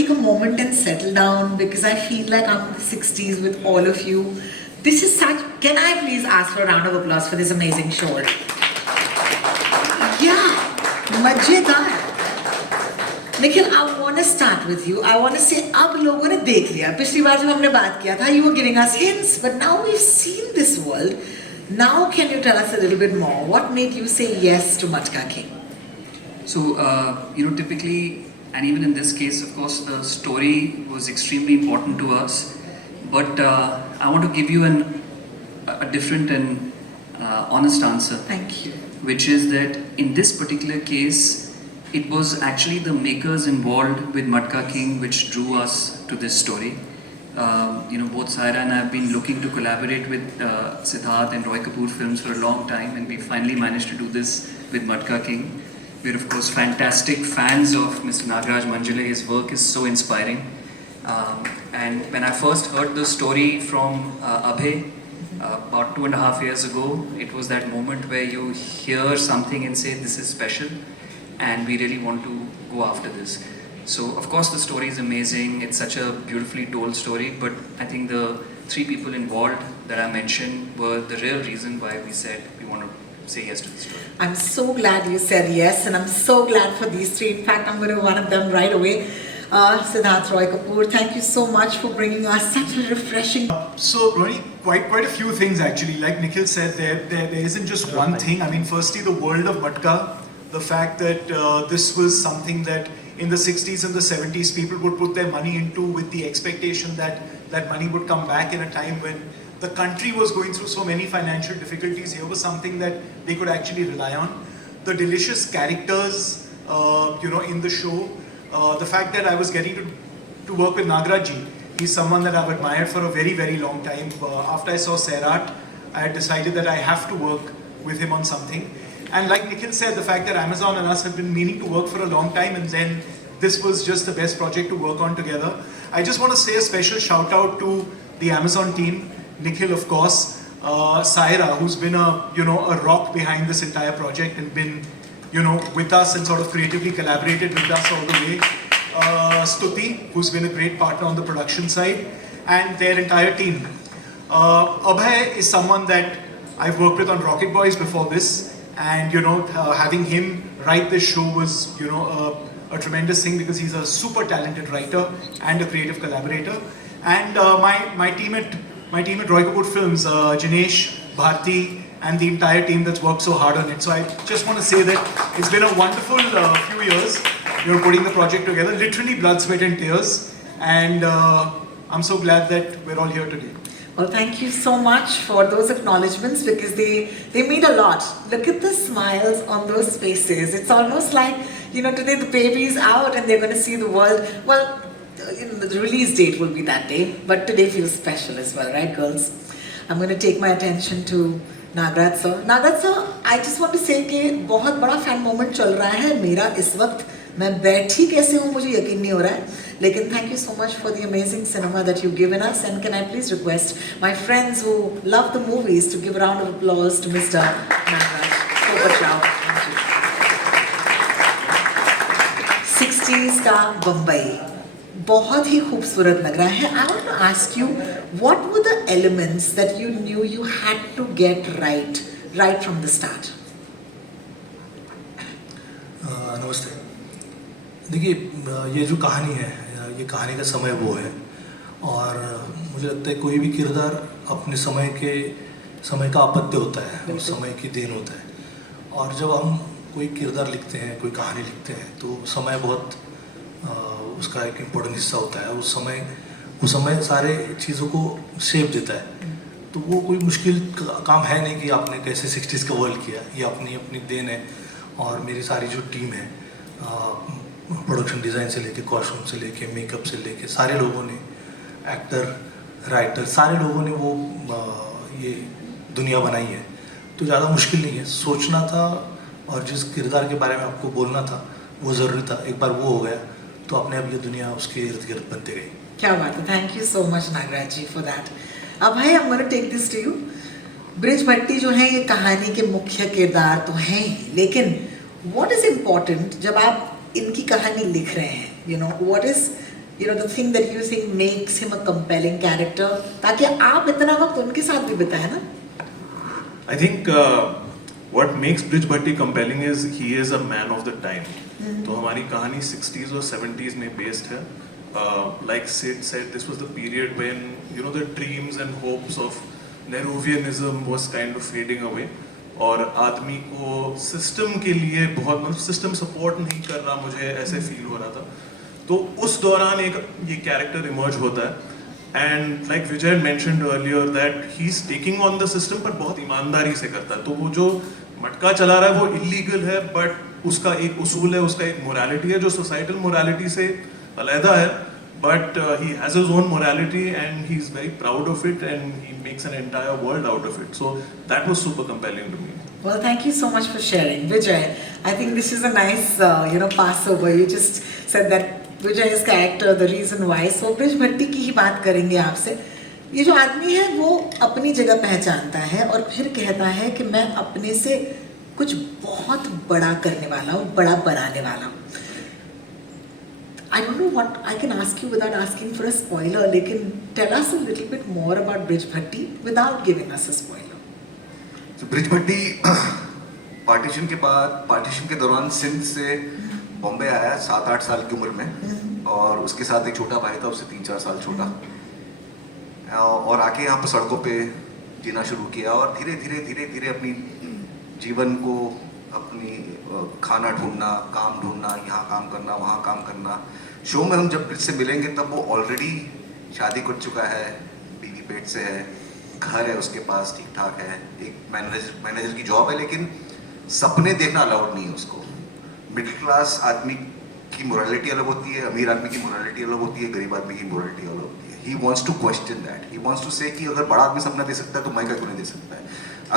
take a moment and settle down because I feel like I'm in the 60s with all of you. This is such. Can I please ask for a round of applause for this amazing show? Yeah, मजेदार. Nikhil, I want to start with you. I want to say, अब लोगों ने देख लिया. पिछली बार जब हमने बात किया था, you were giving us hints, but now we've seen this world. Now, can you tell us a little bit more? What made you say yes to Matka King? So, typically, and even in this case, of course, the story was extremely important to us. But I want to give you a different and honest answer. Thank you. Which is that in this particular case, it was actually the makers involved with Matka King which drew us to this story. Both Saira and I have been looking to collaborate with Siddharth and Roy Kapoor Films for a long time, and we finally managed to do this with Matka King. We're of course fantastic fans of Mr. Nagaraj Manjule. His work is so inspiring. And when I first heard the story from Abhay about 2.5 years ago, it was that moment where you hear something and say, this is special, and we really want to go after this. So, of course, the story is amazing. It's such a beautifully told story, but I think the 3 people involved that I mentioned were the real reason why we said we want to say yes to the story. I'm so glad you said yes, and I'm so glad for these 3. In fact, I'm going to one of them right away. Siddharth Roy Kapoor, thank you so much for bringing us such a refreshing... So, Ronnie, quite a few things actually. Like Nikhil said, there isn't just one thing. I mean, firstly, the world of Matka, the fact that this was something that in the 60s and the 70s people would put their money into with the expectation that that money would come back in a time when the country was going through so many financial difficulties. Here was something that they could actually rely on. The delicious characters, in the show. The fact that I was getting to work with Nagaraj. He's someone that I've admired for a very, very long time. After I saw Sairat, I had decided that I have to work with him on something. And like Nikhil said, the fact that Amazon and us have been meaning to work for a long time, and then this was just the best project to work on together. I just want to say a special shout out to the Amazon team, Nikhil of course, Saira, who's been a rock behind this entire project and been with us and sort of creatively collaborated with us all the way. Stuti, who's been a great partner on the production side, and their entire team. Abhay is someone that I've worked with on Rocket Boys before this. And having him write this show was a tremendous thing because he's a super talented writer and a creative collaborator. And my team at Roy Kapoor Films, Jinesh, Bharti, and the entire team that's worked so hard on it. So I just want to say that it's been a wonderful few years, putting the project together, literally blood, sweat, and tears. And I'm so glad that we're all here today. Well, thank you so much for those acknowledgements because they mean a lot. Look at the smiles on those faces. It's almost like, today the baby's out and they're going to see the world. Well, the release date will be that day, but today feels special as well, right, girls? I'm going to take my attention to Nagaraj sir. Nagaraj sir, I just want to say कि बहुत बड़ा fan moment चल रहा है मेरा इस वक्त. मैं बैठी कैसे हूँ मुझे यकीन नहीं हो रहा है. Lekin, thank you so much for the amazing cinema that you've given us, and can I please request my friends who love the movies to give a round of applause to Mr. Nagaraj. Over Rao. 60s का बम्बई बहुत ही खूबसूरत लग रहा है. I want to ask you, what were the elements that you knew you had to get right from the start? नमस्ते. देखिए, ये जो कहानी है, ये कहानी का समय वो है, और मुझे लगता है कोई भी किरदार अपने समय का अपत्य होता है, उस समय की देन होता है. और जब हम कोई किरदार लिखते हैं, कोई कहानी लिखते हैं, तो समय बहुत उसका एक इम्पोर्टेंट हिस्सा होता है. उस समय सारे चीज़ों को शेप देता है. तो वो कोई मुश्किल काम है नहीं कि आपने कैसे 60s का वर्ल्ड किया. ये अपनी देन है. और मेरी सारी जो टीम है, प्रोडक्शन डिज़ाइन से लेके, कॉस्ट्यूम से लेके, मेकअप से लेके, सारे लोगों ने, एक्टर, राइटर, सारे लोगों ने वो ये दुनिया बनाई है. तो ज़्यादा मुश्किल नहीं है. सोचना था और जिस किरदार के बारे में आपको बोलना था वो ज़रूरी था. एक बार वो हो गया तो अपने आप ये दुनिया उसके इर्द गिर्द बनती गई. क्या बात है. Thank you so much Nagraj ji for that. अब भाई, I'm going to take this to you. Brij Bhatti जो है ये कहानी के मुख्य किरदार तो हैं ही, लेकिन what is important जब आप इनकी कहानी लिख रहे हैं, what is you know, the thing that you think makes him a compelling character, ताकि आप इतना वक्त उनके साथ भी बिताए ना. I think what makes Brij Bhatti compelling is he is a man of the time. तो हमारी कहानी 60s और 70s में based है. Like Sid said, this was the period when you know the dreams and hopes of Nehruvianism was kind of fading away. और आदमी को system के लिए बहुत मतलब सिस्टम सपोर्ट नहीं कर रहा, मुझे ऐसे फील हो रहा था. तो उस दौरान एक ये कैरेक्टर इमर्ज होता है and like Vijay mentioned earlier that he is taking on the system पर बहुत ईमानदारी से करता है. तो वो जो मटका चला रहा है वो इलीगल है बट उसका एक उसूल है, उसका एक मोरालिटी है जो सोसाइटल मोरालिटी से अलहदा है. But he has his own morality and he's very proud of it and he makes an entire world out of it. So that was super compelling to me. Well, thank you so much for sharing, Vijay. I think this is a nice, passover. You just said that Vijay's character, the reason why. So Brij Bhatti की ही बात करेंगे आपसे. ये जो आदमी है वो अपनी जगह पहचानता है और फिर कहता है कि मैं अपने से कुछ बहुत बड़ा करने वाला हूँ, बड़ा बनाने वाला हूँ. I don't know what I can ask you without asking for a spoiler, लेकिन tell us a little bit more about Brij Bhatti without giving us a spoiler. So bridge Bhatti partition के बाद, partition के दौरान सिंध से बॉम्बे आया 7-8 साल की उम्र में और उसके साथ एक छोटा भाई था, उससे 3-4 साल छोटा, और आके यहाँ पर सड़कों पे जीना शुरू किया और धीरे धीरे अपनी जीवन को, अपनी खाना ढूंढना, काम ढूंढना, यहाँ काम करना, वहाँ काम करना. शो में हम जब ब्रिज से मिलेंगे तब वो ऑलरेडी शादी कर चुका है, बीवी पेट से है, घर है उसके पास ठीक ठाक है, एक मैनेजर की जॉब है, लेकिन सपने देखना अलाउड नहीं है उसको. मिडिल क्लास आदमी की मोरालिटी अलग होती है, अमीर आदमी की मोरालिटी अलग होती है, गरीब आदमी की मोरालिटी अलग होती है. He wants to question that. He wants to say कि अगर बड़ा आदमी सपना दे सकता है तो मैं क्यों नहीं दे सकता है,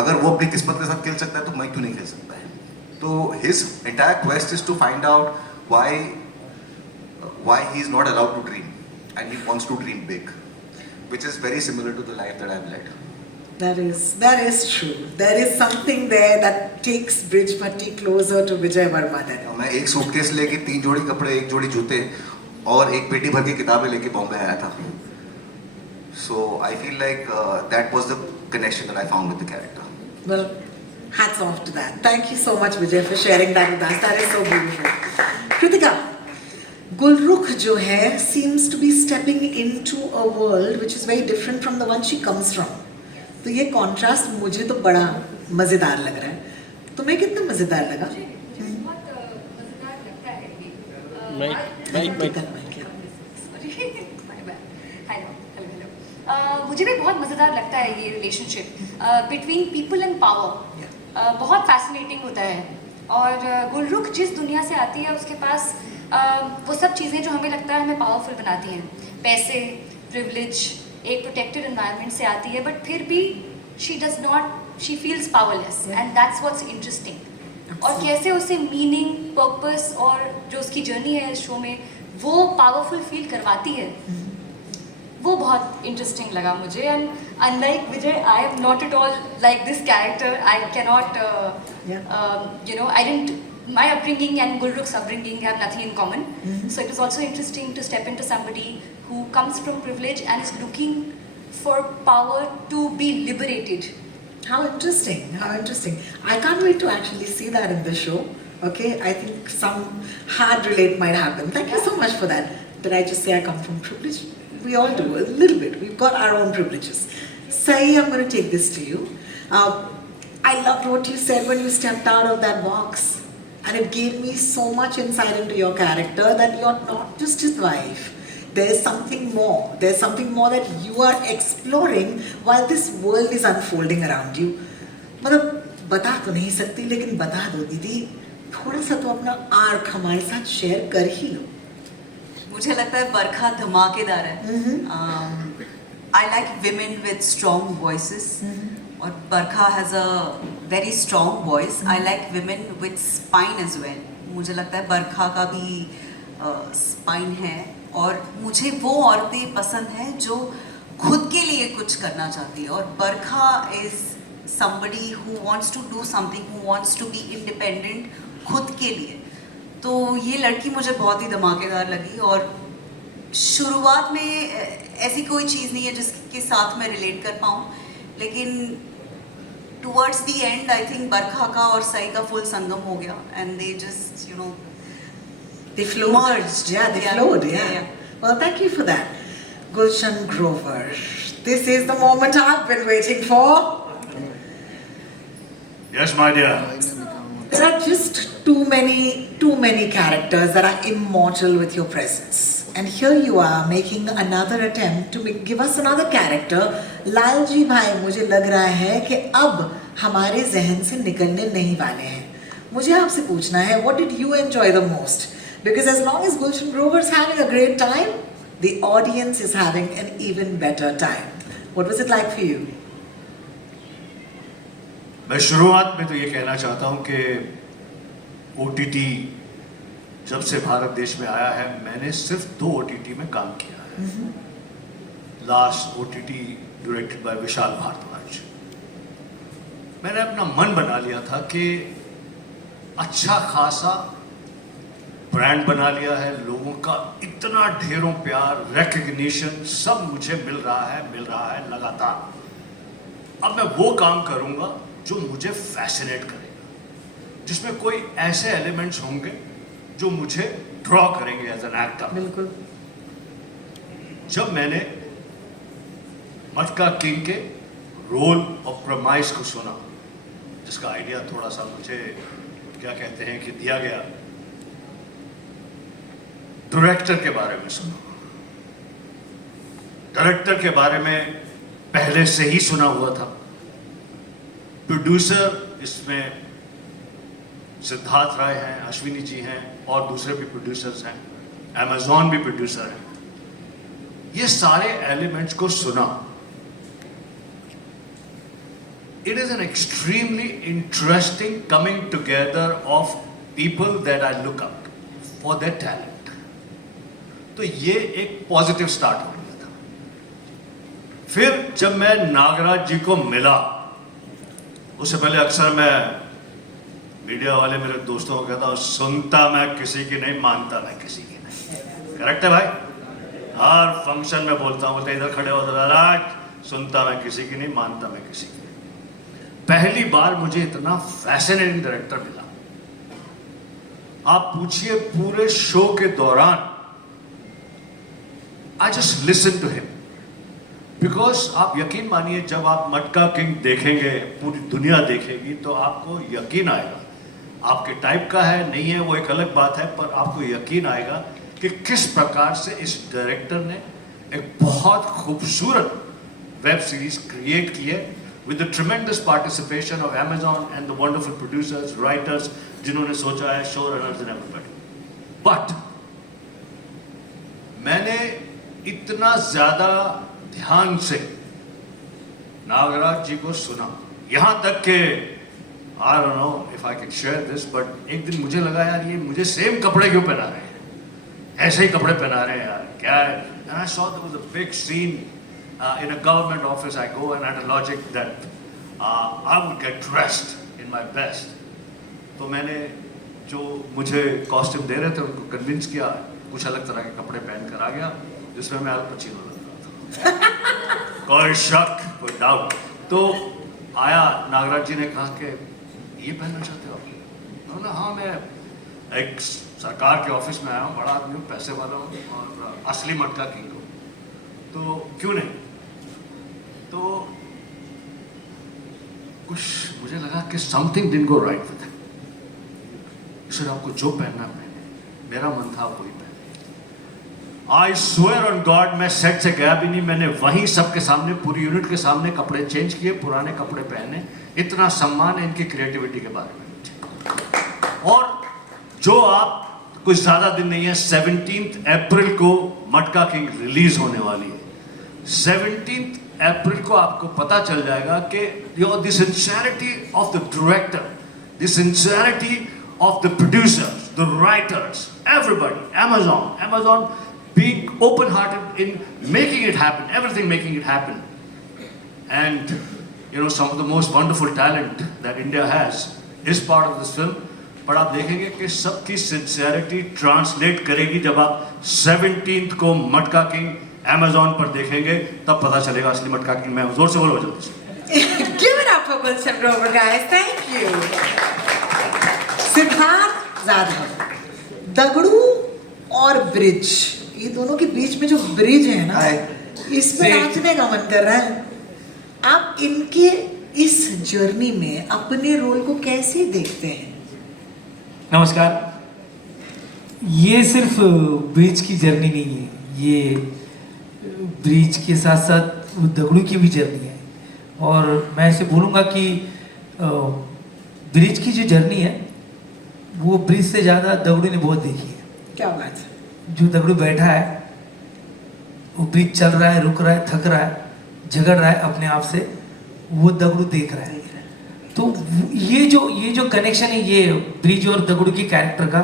अगर वो अपनी किस्मत के साथ खेल सकता है तो मैं क्यों नहीं खेल सकता है. तो his entire quest is to find out why he is not allowed to dream and he wants to dream big, which is very similar to the life that I've led. That is true. There is something there that takes Brij Bhatti closer to Vijay Varmadhan. मैं एक suitcase लेके 3 जोड़ी कपड़े, 1 जोड़ी जूते और एक पेटी भर की किताबें लेके बॉम्बे आया था. So I feel like that was the connection that I found with the character. Well, hats off to that. Thank you so much, Vijay, for sharing that with us. That is so beautiful. Kritika, Gulrukh जो है seems to be stepping into a world which is very different from the one she comes from. तो ये contrast मुझे तो बड़ा मजेदार लग रहा है. तुम्हें कितना मजेदार लगा? बहुत मजेदार लगता है ये. मुझे भी बहुत मज़ेदार लगता है ये relationship between people and power. बहुत फैसिनेटिंग होता है. और गुलरुख जिस दुनिया से आती है उसके पास वो सब चीज़ें जो हमें लगता है हमें पावरफुल बनाती हैं. पैसे, प्रिविलेज, एक प्रोटेक्टेड एनवायरनमेंट से आती है, बट फिर भी she feels powerless and that's what's interesting. और कैसे उसे मीनिंग, पर्पस और जो उसकी जर्नी है इस शो में वो पावरफुल फील करवाती है, वो बहुत इंटरेस्टिंग लगा मुझे. And unlike Vijay, I am not at all like this character. I cannot I didn't, my upbringing and Gulrukh's upbringing have nothing in common. So it was also interesting to step into somebody who comes from privilege and is looking for power to be liberated. How interesting, how interesting. I can't wait to actually see that in the show. Okay, I think some hard relate might happen. Thank you so much for that. Did I just say I come from privilege? We all do, a little bit. We've got our own privileges. Sai, I'm going to take this to you. I loved what you said when you stepped out of that box. And it gave me so much insight into your character that you're not just his wife. There's something more. There's something more that you are exploring while this world is unfolding around you. मतलब बता तो नहीं सकती, लेकिन बता दो दीदी, थोड़ा सा तो अपना आर्क हमारे साथ शेयर कर ही लो. मुझे लगता है बरखा धमाकेदार है. I like women with strong voices. और बरखा has a very strong voice. I like women with spine as well. मुझे लगता है बरखा का भी spine है. और मुझे वो औरतें पसंद हैं जो खुद के लिए कुछ करना चाहती है. और बरखा is somebody who wants to do something, who wants to be independent खुद के लिए. तो ये लड़की मुझे बहुत ही धमाकेदार लगी. और शुरुआत में ऐसी कोई चीज़ नहीं है जिसके साथ मैं रिलेट कर पाऊँ, लेकिन towards the end I think Barkha का और सई का फुल संगम हो गया and they just you know They flowed. merged. Yeah, they Yeah, flowed. Yeah. yeah. Well, thank you for that. Gulshan Grover. This is the moment I've been waiting for. Yes, my dear. There are just too many characters that are immortal with your presence. And here you are making another attempt to give us another character. Lalji भाई, मुझे लग रहा है कि अब हमारे जहन से निकलने नहीं वाले हैं. मुझे आपसे पूछना है, what did you enjoy the most? Because as long as Gulshan Grover is having a great time, the audience is having an even better time. What was it like for you? मैं शुरुआत में तो ये कहना चाहता हूँ कि OTT जब से भारत देश में आया है, मैंने सिर्फ 2 OTT में काम किया है. Last OTT directed by Vishal Bhardwaj. मैंने अपना मन बना लिया था कि अच्छा खासा ब्रांड बना लिया है, लोगों का इतना ढेरों प्यार, रिकग्निशन सब मुझे मिल रहा है लगातार. अब मैं वो काम करूंगा जो मुझे फैसिनेट करेगा, जिसमें कोई ऐसे एलिमेंट्स होंगे जो मुझे ड्रॉ करेंगे एज एन एक्टर. बिल्कुल. जब मैंने मटका किंग के रोल ऑफ प्रमाइस को सुना, जिसका आइडिया थोड़ा सा मुझे क्या कहते हैं कि दिया गया, डायरेक्टर के बारे में सुना. डायरेक्टर के बारे में पहले से ही सुना हुआ था. प्रोड्यूसर इसमें सिद्धार्थ राय हैं, अश्विनी जी हैं और दूसरे भी प्रोड्यूसर्स हैं, अमेजॉन भी प्रोड्यूसर है. ये सारे एलिमेंट्स को सुना. It is an extremely interesting coming together of people that I look up for their talent. तो ये एक पॉजिटिव स्टार्ट हो गया था. फिर जब मैं नागराज जी को मिला, उससे पहले अक्सर मैं मीडिया वाले मेरे दोस्तों को कहता हूँ, सुनता मैं किसी की नहीं, मानता मैं किसी की नहीं. करेक्ट है भाई? हर फंक्शन में बोलता हूँ, बोलते इधर खड़े हो नागराज, सुनता मैं किसी की नहीं, मानता मैं किसी की नहीं. पहली बार मुझे इतना फैसिनेटिंग डायरेक्टर मिला. आप पूछिए पूरे शो के दौरान I just listen to him. Because आप यकीन मानिए, जब आप मटका किंग देखेंगे, पूरी दुनिया देखेगी, तो आपको यकीन आएगा. आपके टाइप का है नहीं है वो एक अलग बात है, पर आपको यकीन आएगा कि किस प्रकार से इस डायरेक्टर ने एक बहुत खूबसूरत वेब सीरीज क्रिएट की है with the tremendous participation of Amazon and the wonderful producers, writers, जिन्होंने सोचा है, showrunners and everybody. But मैंने इतना ज़्यादा ध्यान से नागराज जी को सुना, यहाँ तक कि I don't know if I can share this, but एक दिन मुझे लगा यार ये मुझे सेम कपड़े क्यों पहना रहे हैं, ऐसे ही कपड़े पहना रहे हैं यार, क्या है? And I saw there was a big scene in a government office. I go and I had a logic that I would get dressed in my best. तो मैंने जो मुझे कॉस्ट्यूम दे रहे थे उनको कन्विंस किया, कुछ अलग तरह के कपड़े पहन कर आ गया, जिसमें मैं अल पचीनो लग रहा था. कोई शक, कोई डाउट. तो आया, नागराज जी ने कहा कि ये पहनना चाहते हो आप? ना हाँ, मैं एक सरकार के ऑफिस में आया हूँ, बड़ा आदमी हूँ, पैसे वाला हूँ और असली मटका किंग हूँ, तो क्यों नहीं. तो कुछ मुझे लगा कि something didn't go right with him. Sir आपको जो पहनना पहने, मेरा मन था वही पहने. आई स्वेयर ऑन गॉड, मैं सेट से गया भी नहीं, मैंने वहीं सबके सामने, पूरी यूनिट के सामने कपड़े चेंज किए, पुराने कपड़े पहने. इतना सम्मान है इनकी क्रिएटिविटी के बारे में मुझे. और जो आप कुछ ज़्यादा दिन नहीं है, 17 अप्रैल को मटका किंग रिलीज होने वाली है. 17 अप्रैल को आपको पता चल जाएगा कि the sincerity of the director, the sincerity of the producers, the writers, everybody, Amazon being open-hearted in making it happen, everything making it happen. And you know, some of the most wonderful talent that India has is part of this film. पर आप देखेंगे कि सबकी sincerity translate करेगी जब आप 17th को मटका किंग Amazon पर देखेंगे, तब पता चलेगा असली मटका किंग। मैं जोर से बोलो जल्दी से। Give it up for Gulshan Grover, guys. Thank you. Siddharth Jadhav, Dagdu और ब्रिज, ये दोनों के बीच में जो ब्रिज है ना, इस पे नाचने का मन कर रहा है। आप इनके इस जर्नी में अपने रोल को कैसे देखते हैं? नमस्कार। ये सिर्फ ब्रिज की जर्नी नहीं है, ये ब्रिज के साथ साथ दगड़ू की भी जर्नी है। और मैं ऐसे बोलूँगा कि ब्रिज की जो जर्नी है वो ब्रिज से ज़्यादा दगड़ू ने बहुत देखी है। क्या बात है। जो दगड़ू बैठा है, वो ब्रिज चल रहा है, रुक रहा है, थक रहा है, झगड़ रहा है अपने आप से, वो दगड़ू देख रहा है। तो ये जो कनेक्शन है ये ब्रिज और दगड़ू की कैरेक्टर का,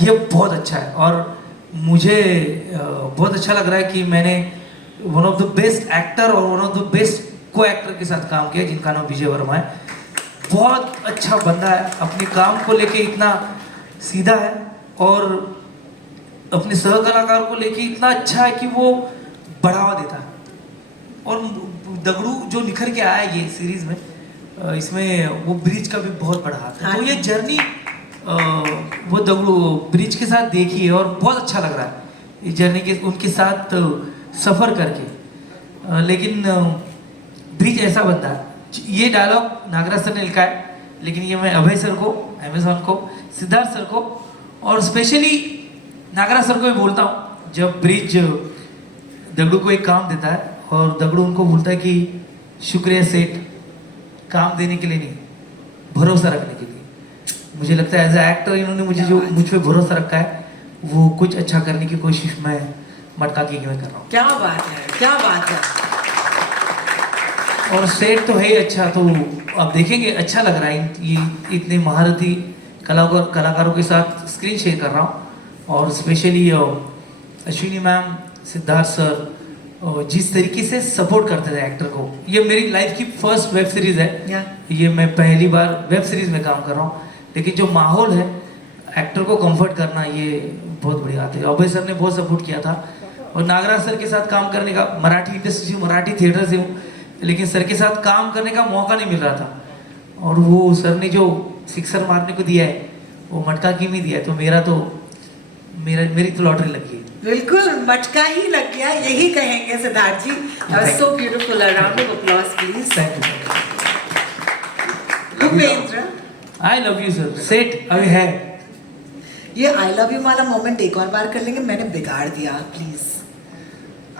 ये बहुत अच्छा है। और मुझे बहुत अच्छा लग रहा है कि मैंने one of the best actor और वन ऑफ द बेस्ट को एक्टर के साथ काम किया, जिनका नाम विजय वर्मा है। बहुत अच्छा बंदा है, अपने काम को लेके इतना सीधा है और अपने सह कलाकार को लेके इतना अच्छा है कि वो बढ़ावा देता है। और दगड़ू जो निखर के आया है ये सीरीज में, इसमें वो ब्रिज का भी बहुत बड़ा हाथ है। तो ये जर्नी वो दगड़ू ब्रिज के साथ देखी है और बहुत अच्छा लग रहा है ये जर्नी के उनके साथ सफ़र करके। लेकिन ब्रिज ऐसा बंदा है, ये डायलॉग नागराज सर ने लिखा है, लेकिन ये मैं अभय सर को, अमेजॉन को, सिद्धार्थ सर को और स्पेशली नागराज सर को भी बोलता हूँ। जब ब्रिज दगड़ू को एक काम देता है और दगड़ू उनको बोलता है कि शुक्रिया सेठ, काम देने के लिए नहीं, भरोसा रखने के लिए। मुझे लगता है एज ए एक्टर इन्होंने मुझ पे भरोसा रखा है, वो कुछ अच्छा करने की कोशिश मैं मटका किंग में कर रहा हूँ। क्या बात है, क्या बात है। और सेट तो है ही अच्छा, तो आप देखेंगे अच्छा लग रहा है। ये इतने महारथी कलाकारों के साथ स्क्रीन शेयर कर रहा हूँ। और specially Ashwini ma'am, Siddharth sir, जिस तरीके से सपोर्ट करते थे एक्टर को। ये मेरी लाइफ की फर्स्ट वेब सीरीज़ है, ये मैं पहली बार वेब सीरीज़ में काम कर रहा हूँ। लेकिन जो माहौल है, एक्टर को कंफर्ट करना, ये बहुत बड़ी बात है। अभय सर ने बहुत सपोर्ट किया था। और नागराज सर के साथ काम करने का, मराठी इंडस्ट्री से, मराठी थिएटर से हूँ, लेकिन सर के साथ काम करने का मौका नहीं मिल रहा था। और वो सर ने जो सिक्सर मारने को दिया है, वो मटका किंग में दिया है। तो मेरी तो लॉटरी लगी है। बिल्कुल मटका ही लग गया, यही कहेंगे Siddharth ji. So beautiful, a round of applause please. Thank you. Bhupendra, I love you sir. Set अभी है ये आई लव यू वाला मोमेंट एक और बार कर लेंगे, मैंने बिगाड़ दिया, please.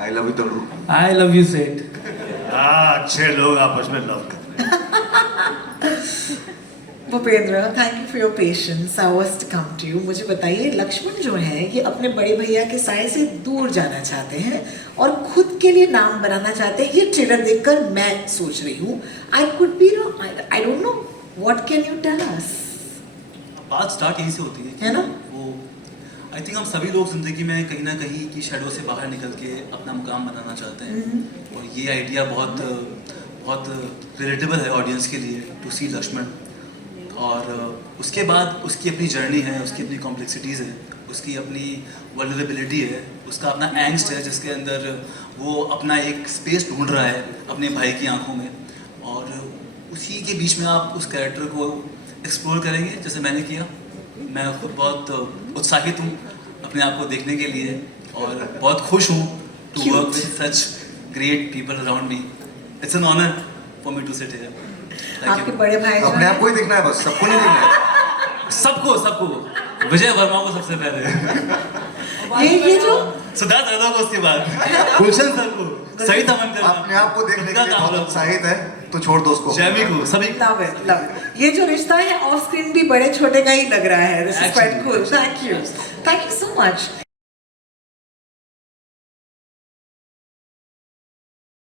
I love you Dagdu. I love you set. अच्छे लोग आपस में लव करते हैं। Bhupendra, thank you for your patience. I was to come to you. मुझे बताइए, लक्ष्मण जो है ये अपने बड़े भैया के साए से दूर जाना चाहते हैं और खुद के लिए नाम बनाना चाहते हैं। ये ट्रेलर देखकर मैं सोच रही हूँ, I could be wrong, I don't know, what can you tell us? बात स्टार्ट यहीं से होती है ना? वो आई थिंक हम सभी लोग ज़िंदगी में कहीं ना कहीं की शैडो से बाहर निकल के अपना मुकाम बनाना चाहते हैं। और ये आइडिया बहुत रिलेटेबल है ऑडियंस के लिए, टू सी लक्ष्मण। और उसके बाद उसकी अपनी जर्नी है, उसकी अपनी कॉम्प्लेक्सिटीज़ है, उसकी अपनी वल्नरेबिलिटी है, उसका अपना एंग्स्ट है, जिसके अंदर वो अपना एक स्पेस ढूंढ रहा है अपने भाई की आंखों में। और उसी के बीच में आप उस कैरेक्टर को एक्सप्लोर करेंगे, जैसे मैंने किया। मैं खुद बहुत उत्साहित हूँ अपने आप को देखने के लिए और बहुत खुश हूँ to work with such great people around me. It's an honour for me to sit here. आपके बड़े भाई अपने आप को ही देखना है, बस सबको नहीं देखना है। सबको विजय वर्मा को सबसे पहले, ये जो सिद्धार्थ यादव को उसके बाद, गुलशन सर को, सही तमन करना, अपने आप को देखने के लिए बहुत उत्साहित है, तो छोड़ दो उसको। जैमी को, सभी। Love it, love it. ये जो रिश्ता है ऑफ स्क्रीन भी बड़े छोटे का ही लग रहा है। This is quite cool. Thank you so much.